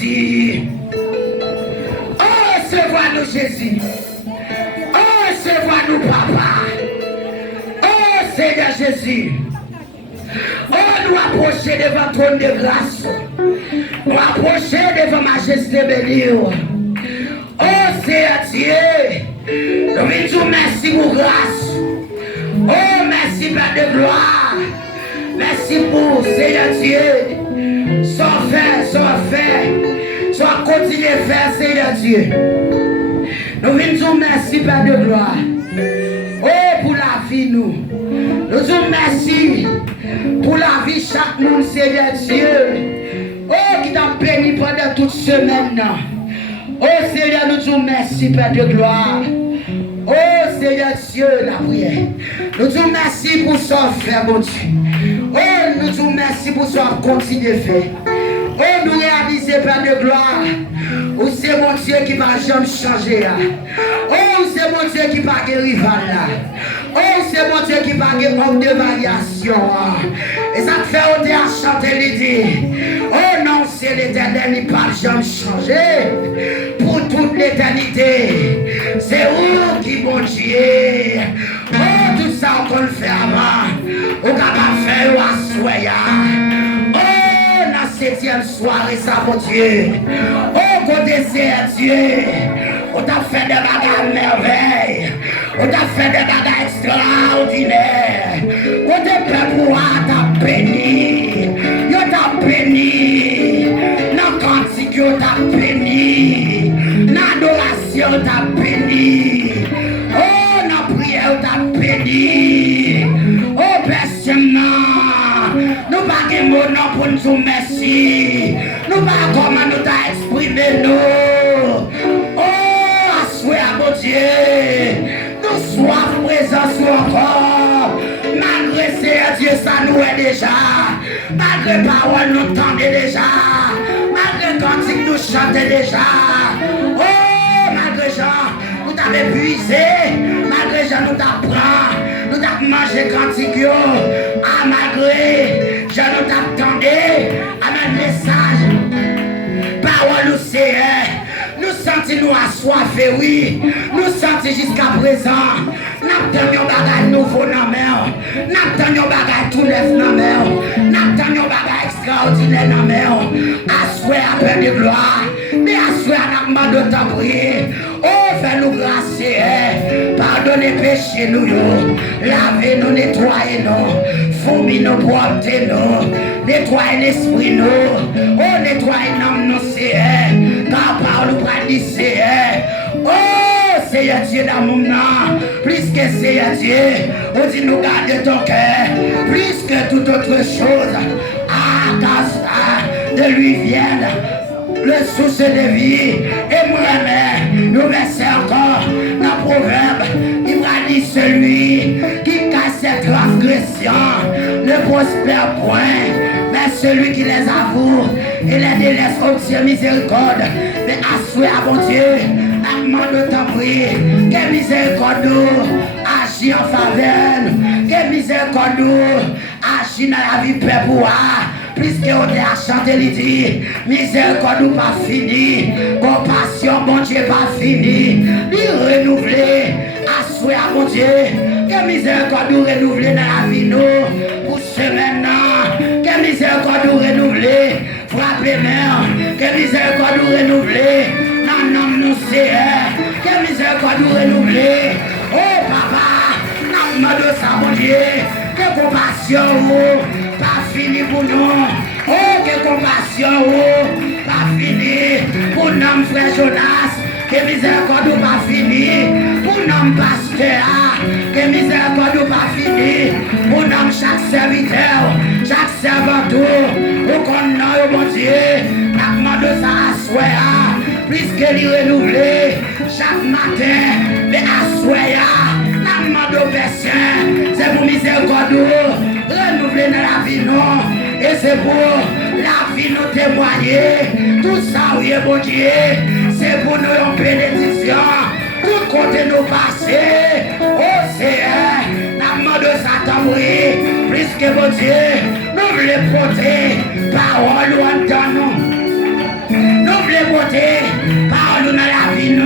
Jésus. Oh, recevoir-nous, Jésus. Oh, recevoir-nous, Papa. Oh, Seigneur Jésus. Oh, nous approcher devant ton trône de grâce. Nous approcher devant majesté bénie. Oh, Seigneur Dieu. Nous venons dire merci pour grâce. Oh, merci Père de gloire. Merci pour Seigneur Dieu. Sans faire, sans continuer à faire, Seigneur Dieu. Nous venons dire merci Père de gloire. Oh, pour la vie, nous. Nous disons merci pour la vie chaque monde, Seigneur Dieu. Oh, qui t'a béni pendant toute semaine. Oh, Seigneur, nous disons merci, Père de gloire. Oh, Seigneur Dieu, la prière. Nous disons merci pour ce faire, mon Dieu. Oh, nous disons merci pour ce continuer de faire. Oh, nous réaliser, Père de gloire. Oh, c'est mon Dieu qui va jamais changer. Oh, c'est mon Dieu qui va guérir rival. Oh, c'est mon Dieu qui va guérir manque de variation. Et ça te fait ôter à chanter l'idée. Oh non, c'est l'Éternel qui ne va jamais changer. Pour toute l'éternité. C'est où qui bon Dieu. Oh, tout ça on peut le faire avant. On va faire ou assoya. Oh, la 7e soirée, ça, mon Dieu. Oh, côté c'est Dieu. On t'a fait des bagages merveilles. On t'a fait des bagages extraordinaires. On t'a fait pour t'a béni. On t'a béni. Dans le cantique, on t'a béni. Dans l'adoration, on t'a béni. Oh, dans la prière, on t'a béni. Oh, personne, nous pas de mots pour nous dire merci. Nous pas comment nous t'a exprimé nous. Oh, assois mon Dieu. Nous soyons présents encore. Malgré ces Dieu, ça nous est déjà. Malgré parole, nous tendez déjà. Malgré cantique, nous chantons déjà. Oh, malgré Jean, nous t'avons épuisé. Malgré Jean, nous t'apprend. Nous t'avons mangé cantique. Ah, malgré Jean, nous t'attendais. À notre message. Parole, nous c'est. Nous sentons nous assoiffés, oui. Nous sentons jusqu'à présent. Nous attendons bagage nouveau dans la mer. Nous attendons bagage tout neuf dans la mer. Nous attendons bagage extraordinaire dans la mer. Assois à peine de gloire. Mais assois à la main de ta prière. Oh, fais-nous grâce. Pardonnez péché nous. Lavez-nous, nettoyez-nous. Fourmis-nous, proptez-nous. Nettoyez l'esprit nous. Oh, nettoyez l'âme nous, c'est. Ta parole nous pratique. Oh, Seigneur Dieu d'amour, plus que Seigneur Dieu, on dit nous garder ton cœur, plus que toute autre chose. Ah, car de lui vienne le souci de vie. Et moi-même, nous versons encore dans le proverbe, il m'a dit celui qui casse ses transgressions ne prospère point. Mais celui qui les avoue et les délaisse au Dieu miséricorde. Mais assois à mon Dieu, à demande de ta prière, que miséricorde agit en faveur, que miséricorde agit dans la vie peuple. Plus que on est à chanter l'idée, miséricorde ou pas fini, compassion, mon Dieu, pas fini, il renouvelé, assois à mon Dieu, que miséricorde ou renouvelé dans la vie, nous, pour ce maintenant, que miséricorde ou renouvelé, frappez mère, que miséricorde ou renouvelé, non, non, nous c'est, que miséricorde ou renouvelé, oh papa, non, non, de ça, mon Dieu, que compassion, pas fini pour nous. Oh, que compassion, pas fini pour nous, frère Jonas. Que miséricorde pas fini pour nous, pasteur. Que miséricorde pas fini pour nous, chaque serviteur, chaque servanteur. Au connaît, mon Dieu, la demande de ça assoya, plus que lui renouveler chaque matin, mais assoya, la demande de personne, c'est pour miséricorde. Renouveler dans la vie, non. Et c'est pour la vie nous témoigner. Tout ça, oui, mon Dieu, c'est pour nous en bénédiction. Tout côté nous passer. Oh, c'est la main de Satan, oui. Plus que mon Dieu, nous voulons porter parole ou entendre nous. Nous voulons porter parole dans la vie, nous,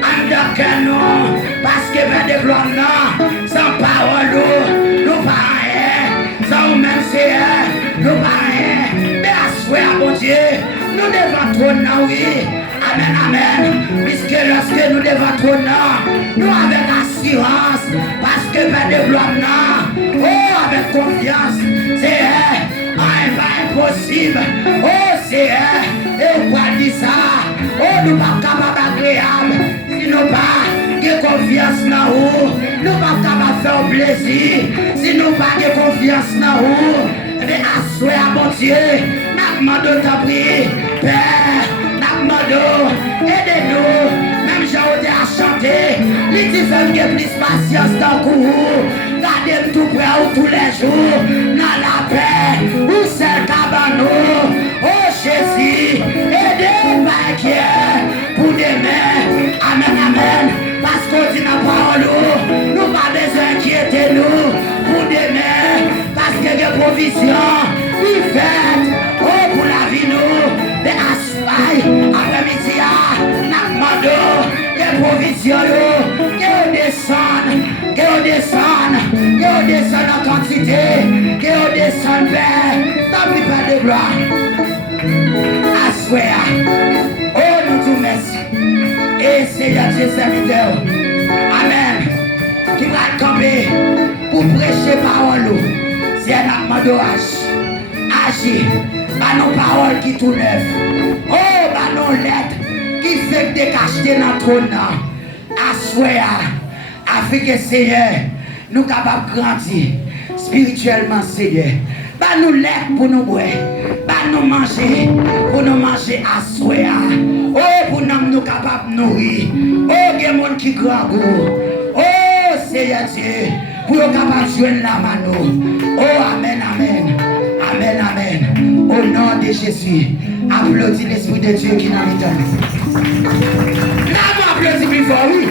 en tant que nous, parce que Père de gloire, sans parole, nous pas rien, sans même c'est nous pas rien. Mais à souhait, bon Dieu, nous devons trôner, oui. Amen, amen. Puisque lorsque nous devons trôner, nous avec assurance, parce que Père de gloire, oh, avec confiance, c'est pas impossible. Oh, c'est et quoi dit ça? Oh, nous pas capables d'agréable. Si nous pas de confiance dans vous, nous pas capables de faire plaisir. Si nous pas de confiance dans vous, mais assoyez à mon Dieu. N'a demandé de prier, Père. N'a demandé, aidez-nous. Même j'ai à chanter. Les différents qui ont plus patience dans le cours. Gardez tout près tous les jours. Dans la paix. Où c'est le cabanon? Oh Jésus. Aidez-moi pour demain. Amen, amen. Parce qu'on dit la parole. Nous pas besoin d'inquiéter nous. Pour demain. Parce que des provisions. Il fait. Oh pour la vie nous. Des asfailles. Après-midi. N'a demandé. Des provisions. Que on descende en quantité, que on descende vers, tant pis pas de gloire. Assoya, oh nous tout merci. Et Seigneur Dieu serviteur, amen. Qui va camper pour prêcher parole, c'est un amandouage. Agir, par nos paroles qui tout neuf. Oh, par nos lettres qui fait décacher dans ton nom. Assoya. Afin que Seigneur, nous capables de grandir spirituellement, Seigneur. Bah nous lèvres pour nous boire, bah nous manger, pour nous manger à souhait. Oh, pour nous capables de nourrir. Oh, il y a des gens qui grand goût. Oh, Seigneur Dieu, pour nous capables de jouer la mano. Oh, amen, amen. Amen, amen. Au nom de Jésus, applaudis l'Esprit de Dieu qui n'a pas. Là, applaudis plus fort, oui.